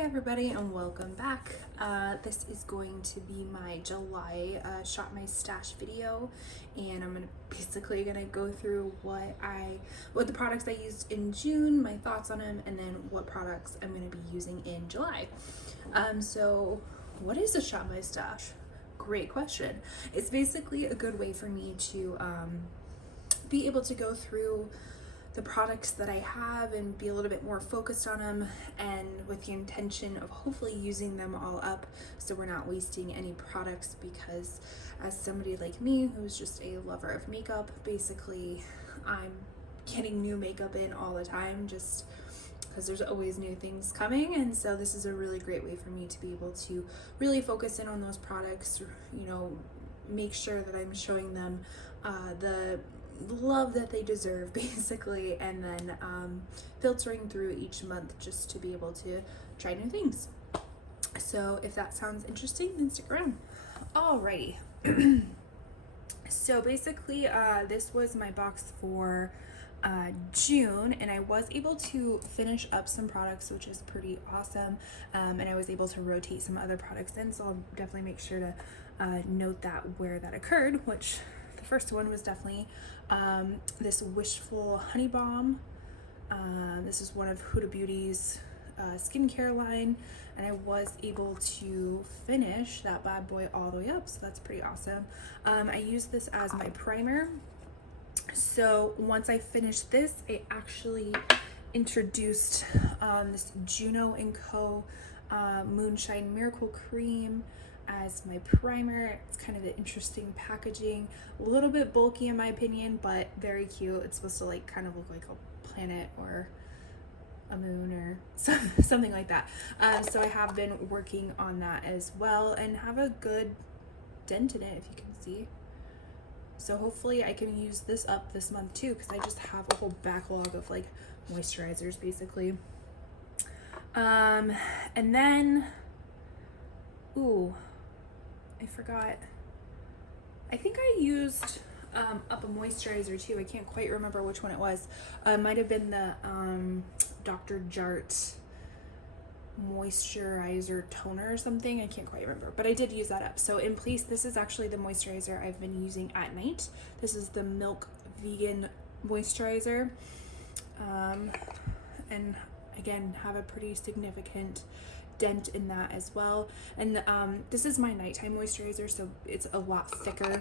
everybody, and welcome back. This is going to be my July Shop My Stash video, and I'm basically gonna go through what the products I used in June, my thoughts on them, and then what products I'm gonna be using in July. So what is a Shop My Stash? Great question. It's basically a good way for me to be able to go through the products that I have and be a little bit more focused on them, and with the intention of hopefully using them all up so we're not wasting any products, because as somebody like me who's just a lover of makeup, basically I'm getting new makeup in all the time just because there's always new things coming. And so this is a really great way for me to be able to really focus in on those products, make sure that I'm showing them the love that they deserve, basically, and then filtering through each month just to be able to try new things. So if that sounds interesting, then stick around. Alrighty. So basically this was my box for June, and I was able to finish up some products, which is pretty awesome, and I was able to rotate some other products in, so I'll definitely make sure to note that where that occurred, which the first one was definitely this Wishful Honey Balm. This is one of Huda Beauty's skincare line, and I was able to finish that bad boy all the way up, so that's pretty awesome. I used this as my primer. So once I finished this, I actually introduced this Juno & Co. Moonshine Miracle Cream as my primer. It's kind of an interesting packaging, a little bit bulky in my opinion, but very cute. It's supposed to kind of look like a planet or a moon or something like that. So I have been working on that as well, and have a good dent in it, if you can see. So hopefully I can use this up this month too, because I just have a whole backlog of moisturizers basically. And then, I forgot. I think I used up a moisturizer too. I can't quite remember which one it was. Might have been the Dr. Jart moisturizer toner or something. I can't quite remember, but I did use that up. So in place, this is actually the moisturizer I've been using at night. This is the Milk Vegan moisturizer, and again, have a pretty significant dent in that as well. And this is my nighttime moisturizer, so it's a lot thicker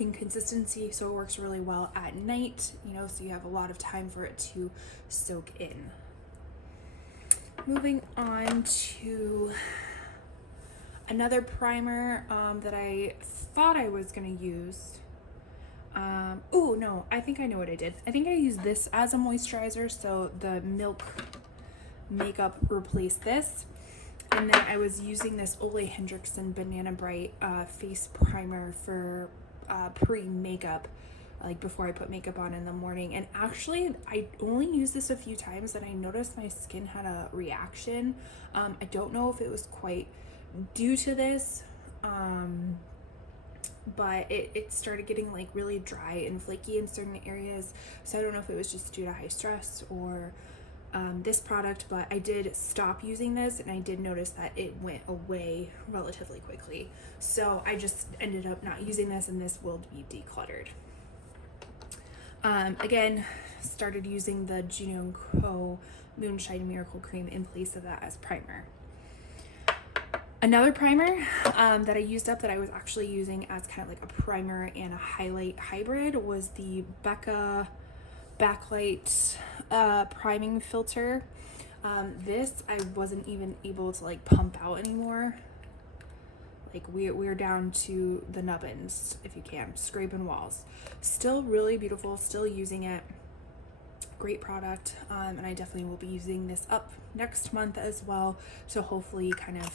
in consistency, so it works really well at night, so you have a lot of time for it to soak in. Moving on to another primer that I thought I was gonna use. No, I think I know what I did. I think I used this as a moisturizer, so the Milk Makeup replaced this. And then I was using this Ole Hendrickson Banana Bright face primer for pre-makeup, before I put makeup on in the morning. And actually I only used this a few times, and I noticed my skin had a reaction. I don't know if it was quite due to this, but it started getting really dry and flaky in certain areas, so I don't know if it was just due to high stress or this product, but I did stop using this, and I did notice that it went away relatively quickly, so I just ended up not using this, and this will be decluttered. Again, started using the Juno & Co. Moonshine Miracle Cream in place of that as primer. Another primer that I used up that I was actually using as kind of a primer and a highlight hybrid was the Becca Backlight priming filter. This I wasn't even able to pump out anymore. We're down to the nubbins, if you can, scraping walls. Still really beautiful, still using it. Great product, and I definitely will be using this up next month as well, so hopefully kind of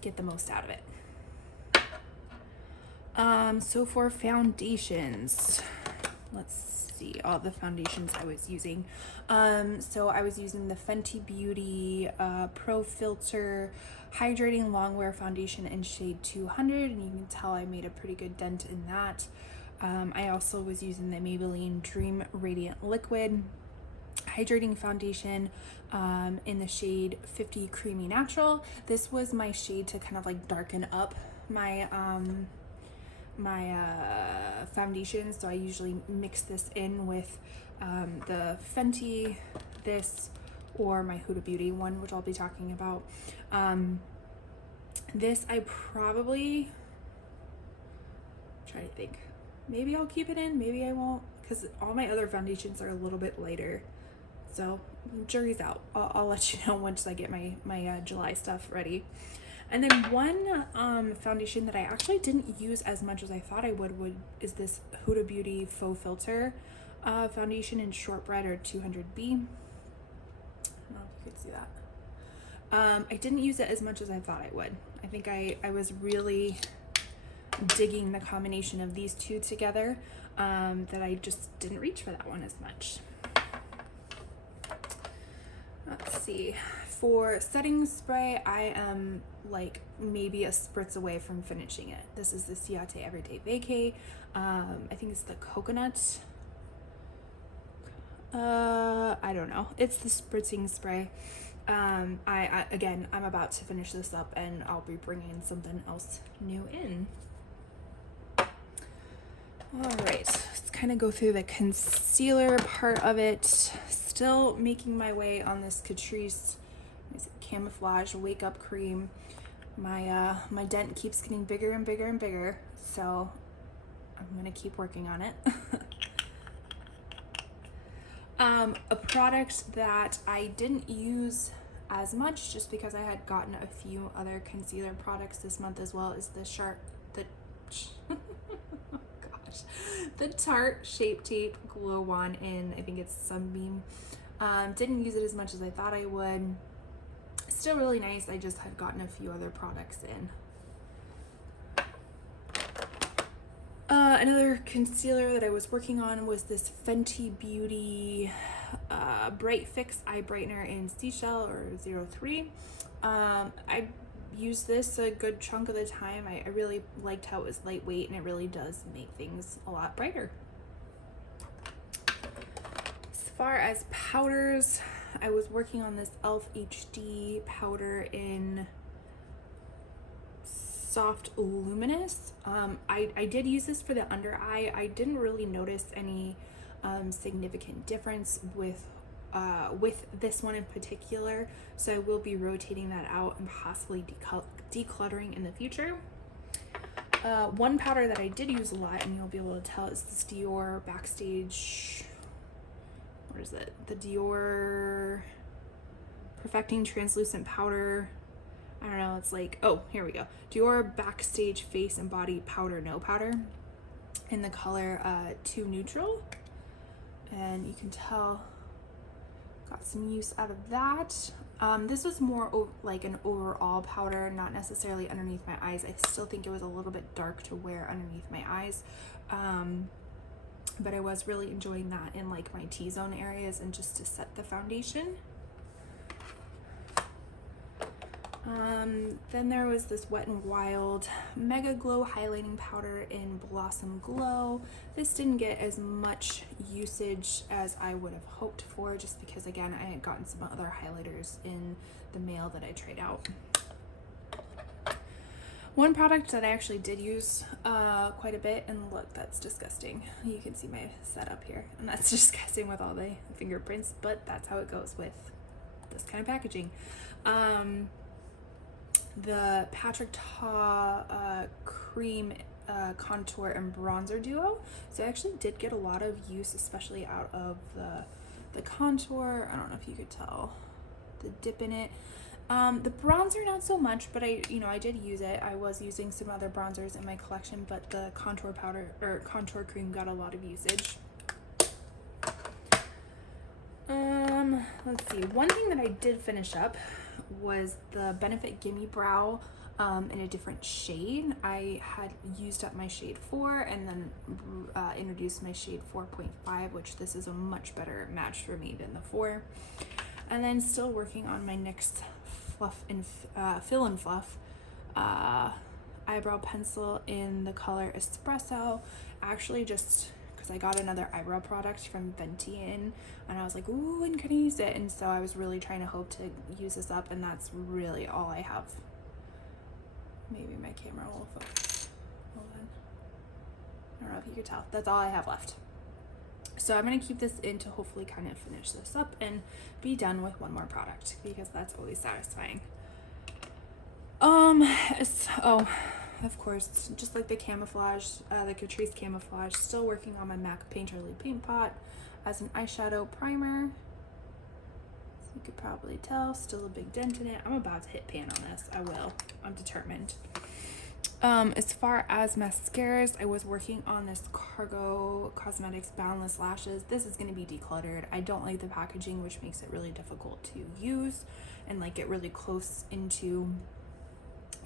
get the most out of it. So for foundations, let's see all the foundations I was using. So I was using the Fenty Beauty Pro Filter Hydrating Longwear Foundation in shade 200, and you can tell I made a pretty good dent in that. I also was using the Maybelline Dream Radiant Liquid hydrating foundation in the shade 50 Creamy Natural. This was my shade to kind of like darken up my foundation, so I usually mix this in with the Fenty, this, or my Huda Beauty one, which I'll be talking about. This I probably try to think. Maybe I'll keep it in, maybe I won't, because all my other foundations are a little bit lighter. So jury's out. I'll let you know once I get my July stuff ready. And then one foundation that I actually didn't use as much as I thought I would is this Huda Beauty Faux Filter foundation in Shortbread or 200B. I don't know if you could see that. I didn't use it as much as I thought I would. I think I was really digging the combination of these two together that I just didn't reach for that one as much. Let's see. For setting spray, I am like maybe a spritz away from finishing it. This is the Ciate Everyday Vacay. I think it's the coconut. I don't know. It's the spritzing spray. I again, I'm about to finish this up and I'll be bringing something else new in. All right, let's kind of go through the concealer part of it. Still making my way on this Catrice Camouflage Wake Up Cream. My dent keeps getting bigger and bigger and bigger, so I'm gonna keep working on it. A product that I didn't use as much just because I had gotten a few other concealer products this month as well is the the Tarte Shape Tape Glow Wand in, I think it's Sunbeam. Didn't use it as much as I thought I would. Still really nice. I just had gotten a few other products in. Another concealer that I was working on was this Fenty Beauty Bright Fix Eye Brightener in Seashell or 03. I used this a good chunk of the time. I really liked how it was lightweight and it really does make things a lot brighter. As far as powders, I was working on this e.l.f. HD powder in Soft Luminous. I did use this for the under eye. I didn't really notice any significant difference with this one in particular, so I will be rotating that out and possibly decluttering in the future. One powder that I did use a lot, and you'll be able to tell, is this Dior Backstage, what is it? The Dior Perfecting Translucent Powder. I don't know, it's like, oh, here we go. Dior Backstage Face and Body Powder No Powder in the color Too Neutral. And you can tell, got some use out of that. This was more like an overall powder, not necessarily underneath my eyes. I still think it was a little bit dark to wear underneath my eyes. But I was really enjoying that in like my T-zone areas and just to set the foundation. Then there was this Wet n Wild Mega Glow Highlighting Powder in Blossom Glow. This didn't get as much usage as I would have hoped for, just because again I had gotten some other highlighters in the mail that I tried out. One product that I actually did use quite a bit, and look, that's disgusting. You can see my setup here, and that's disgusting with all the fingerprints, but that's how it goes with this kind of packaging. The Patrick Ta Cream Contour and Bronzer Duo. So I actually did get a lot of use, especially out of the contour. I don't know if you could tell the dip in it. The bronzer not so much, but I did use it. I was using some other bronzers in my collection, but the contour powder or contour cream got a lot of usage. Let's see. One thing that I did finish up was the Benefit Gimme Brow in a different shade. I had used up my shade 4 and then introduced my shade 4.5, which this is a much better match for me than the 4. And then still working on my next fluff and fill and fluff eyebrow pencil in the color Espresso. Actually just because I got another eyebrow product from Venti and I was like, ooh, when can I use it? And so I was really trying to hope to use this up, and that's really all I have. Maybe my camera will focus. Hold on. I don't know if you could tell. That's all I have left. So I'm going to keep this in to hopefully kind of finish this up and be done with one more product, because that's always satisfying. Of course, just like the camouflage, the Catrice camouflage, still working on my MAC Painterly paint pot as an eyeshadow primer. So you could probably tell, still a big dent in it. I'm about to hit pan on this. I will. I'm determined. As far as mascaras, I was working on this Cargo Cosmetics Boundless Lashes. This is going to be decluttered. I don't like the packaging, which makes it really difficult to use and like get really close into,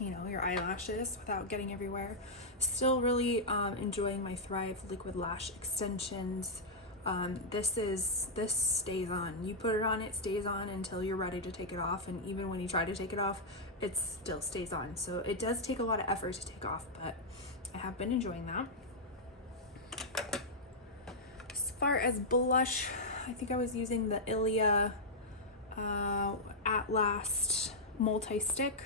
you know, your eyelashes without getting everywhere. Still really enjoying my Thrive liquid lash extensions. This stays on. You put it on, it stays on until you're ready to take it off, and even when you try to take it off, it still stays on. So it does take a lot of effort to take off, but I have been enjoying that. As far as blush, I think I was using the Ilia At Last multi-stick.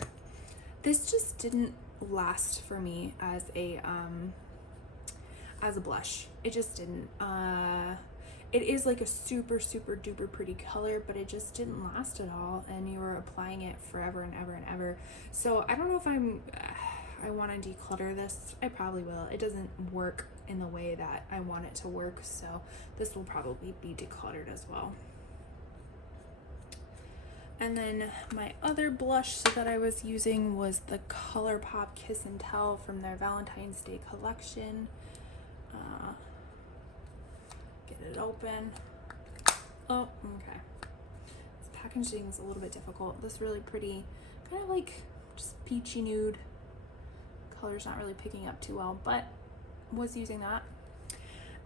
This just didn't last for me as a blush. It just didn't. It is like a super duper pretty color, but it just didn't last at all, and you were applying it forever and ever and ever. So I don't know if I want to declutter this. I probably will. It doesn't work in the way that I want it to work, so this will probably be decluttered as well. And then my other blush that I was using was the ColourPop Kiss and Tell from their Valentine's Day collection. Get it open. Oh, okay. This packaging is a little bit difficult. This really pretty, kind of like just peachy nude. Color's not really picking up too well, but was using that.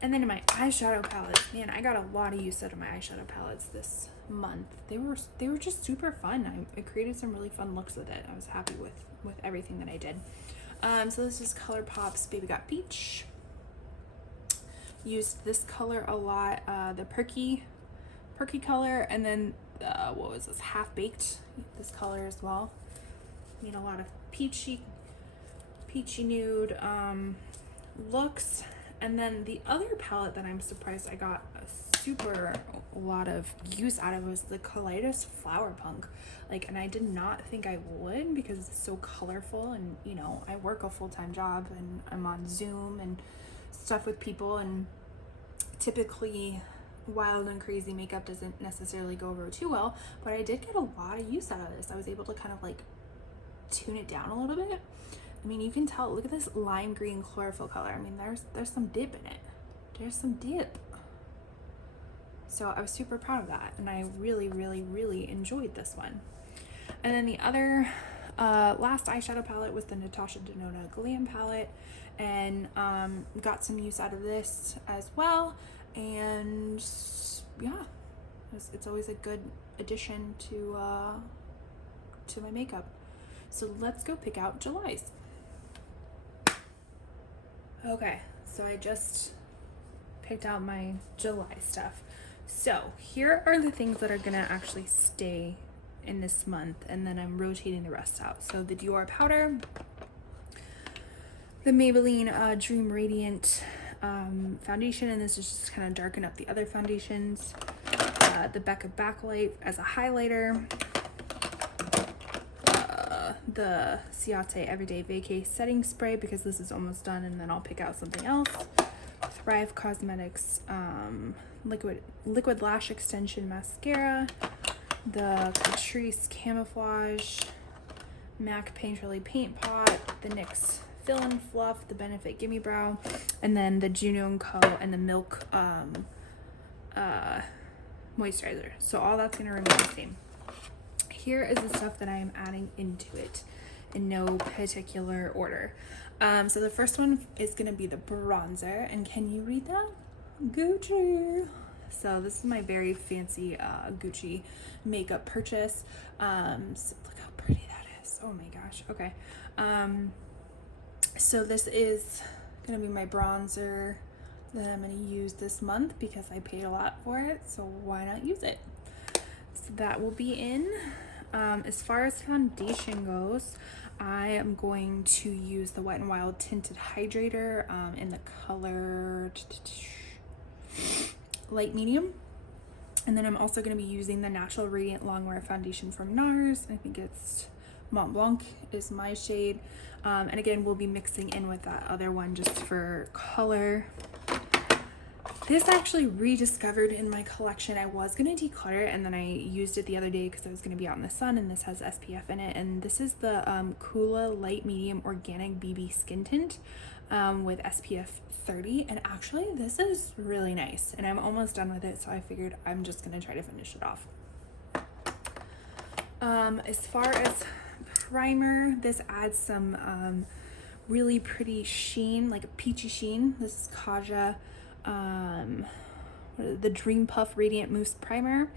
And then in my eyeshadow palettes, man, I got a lot of use out of my eyeshadow palettes this month. They were just super fun. I created some really fun looks with it. I was happy with everything that I did. So this is ColourPop's Baby Got Peach. Used this color a lot, the perky color, and then what was this, Half Baked, this color as well. Made a lot of peachy nude looks. And then the other palette that I'm surprised I got a lot of use out of was the Kaleidos Flower Punk. Like, and I did not think I would, because it's so colorful, and you know, I work a full-time job and I'm on Zoom and stuff with people, and typically wild and crazy makeup doesn't necessarily go over too well, but I did get a lot of use out of this. I was able to kind of like tune it down a little bit. I mean, you can tell, look at this lime green chlorophyll color. I mean, there's some dip in it. There's some dip. So I was super proud of that, and I really enjoyed this one. And then the other last eyeshadow palette was the Natasha Denona Glam palette, and got some use out of this as well. And yeah, it's always a good addition to my makeup. So let's go pick out July's. Okay, so I just picked out my July stuff. So here are the things that are gonna actually stay in this month, and then I'm rotating the rest out. So the Dior powder, the Maybelline Dream Radiant foundation, and this is just kind of darken up the other foundations. The Becca Backlight as a highlighter. The Ciate Everyday Vacay Setting Spray, because this is almost done, and then I'll pick out something else. Thrive Cosmetics liquid lash extension mascara. The Catrice Camouflage MAC Painterly paint pot. The NYX Fill and Fluff. The Benefit Gimme Brow. And then the Juno & Co. and the Milk moisturizer. So all that's going to remain the same. Here is the stuff that I am adding into it in no particular order. So the first one is going to be the bronzer, and can you read that? Gucci. So this is my very fancy Gucci makeup purchase. So look how pretty that is. Oh my gosh. Okay. So this is going to be my bronzer. that I'm going to use this month because I paid a lot for it, so why not use it? So that will be in. As far as foundation goes, I am going to use the Wet n Wild Tinted Hydrator in the color light medium. And then I'm also going to be using the Natural Radiant Longwear Foundation from NARS. I think it's Mont Blanc is my shade. And again, we'll be mixing in with that other one just for color. This actually rediscovered in my collection. I was going to declutter it, and then I used it the other day because I was going to be out in the sun, and this has SPF in it. And this is the Kula Light Medium Organic BB Skin Tint with SPF 30. And actually, this is really nice. And I'm almost done with it, so I figured I'm just going to try to finish it off. As far as primer, this adds some really pretty sheen, like a peachy sheen. This is Kaja. The Dream Puff Radiant Mousse Primer.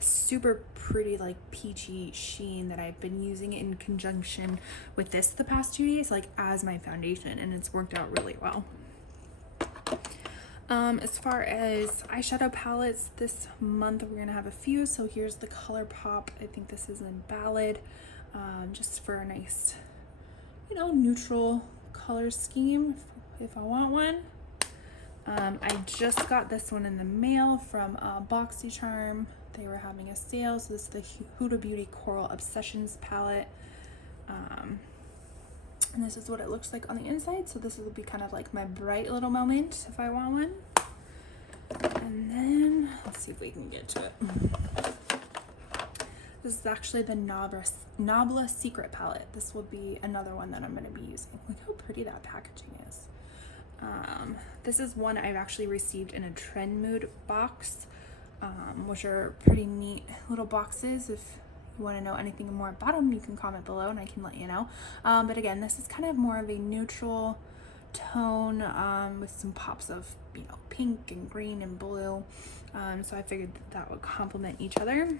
Super pretty, like peachy sheen that I've been using in conjunction with this the past 2 days, like as my foundation, and it's worked out really well. As far as eyeshadow palettes, this month we're gonna have a few. So here's the ColourPop. I think this is in Ballad, just for a nice, you know, neutral color scheme if I want one. I just got this one in the mail from BoxyCharm. They were having a sale. So this is the Huda Beauty Coral Obsessions palette. And this is what it looks like on the inside. So this will be kind of like my bright little moment if I want one. And then let's see if we can get to it. This is actually the Nabla Secret palette. This will be another one that I'm going to be using. Look how pretty that packaging is. This is one I've actually received in a Trend Mood box, which are pretty neat little boxes. If you want to know anything more about them, you can comment below and I can let you know. But again, this is kind of more of a neutral tone with some pops of, you know, pink and green and blue. So I figured that would complement each other.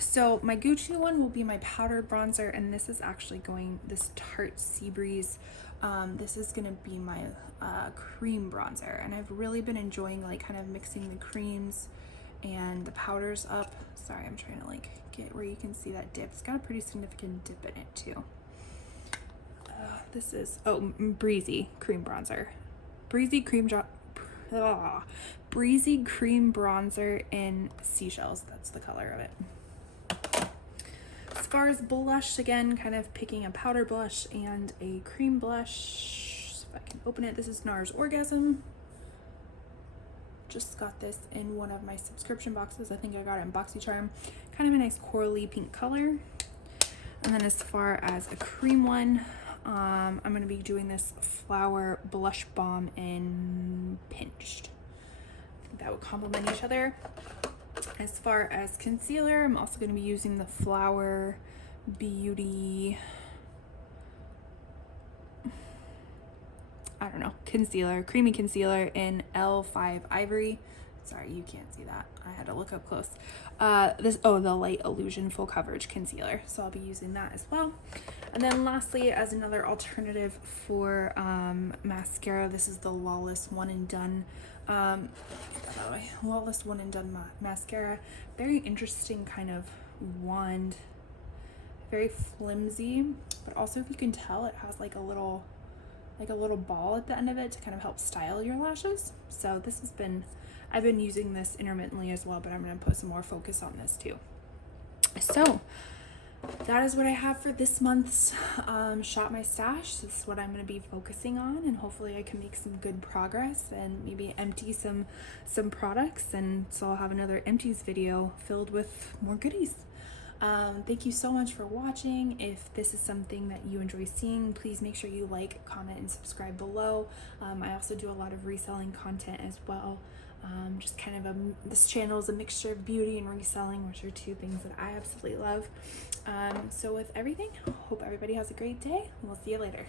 So my Gucci one will be my powdered bronzer, and this is actually this Tarte Sea Breeze. This is gonna be my cream bronzer, and I've really been enjoying like kind of mixing the creams and the powders up. Sorry, I'm trying to like get where you can see that dip. It's got a pretty significant dip in it too. This is Breezy cream bronzer. Breezy cream bronzer in Seashells. That's the color of it. As far as blush, again, kind of picking a powder blush and a cream blush. If I can open it, this is NARS Orgasm. Just got this in one of my subscription boxes. I think I got it in BoxyCharm. Kind of a nice corally pink color. And then as far as a cream one, I'm going to be doing this Flower Blush Balm in Pinched. I think that would complement each other. As far as concealer, I'm also going to be using the Flower Beauty, I don't know, concealer, creamy concealer in L5 Ivory. Sorry, you can't see that. I had to look up close. The Light Illusion Full Coverage Concealer. So I'll be using that as well. And then lastly, as another alternative for mascara, this is the Lawless One and Done. Lawless One and Done mascara. Very interesting kind of wand. Very flimsy, but also if you can tell, it has like a little ball at the end of it to kind of help style your lashes. So this has been, I've been using this intermittently as well, but I'm going to put some more focus on this too. So that is what I have for this month's Shop My Stash. This is what I'm going to be focusing on, and hopefully I can make some good progress and maybe empty some products, and so I'll have another empties video filled with more goodies. Thank you so much for watching. If this is something that you enjoy seeing, please make sure you like, comment, and subscribe below. I also do a lot of reselling content as well. Just kind of this channel is a mixture of beauty and reselling, which are two things that I absolutely love. So with everything, hope everybody has a great day. We'll see you later.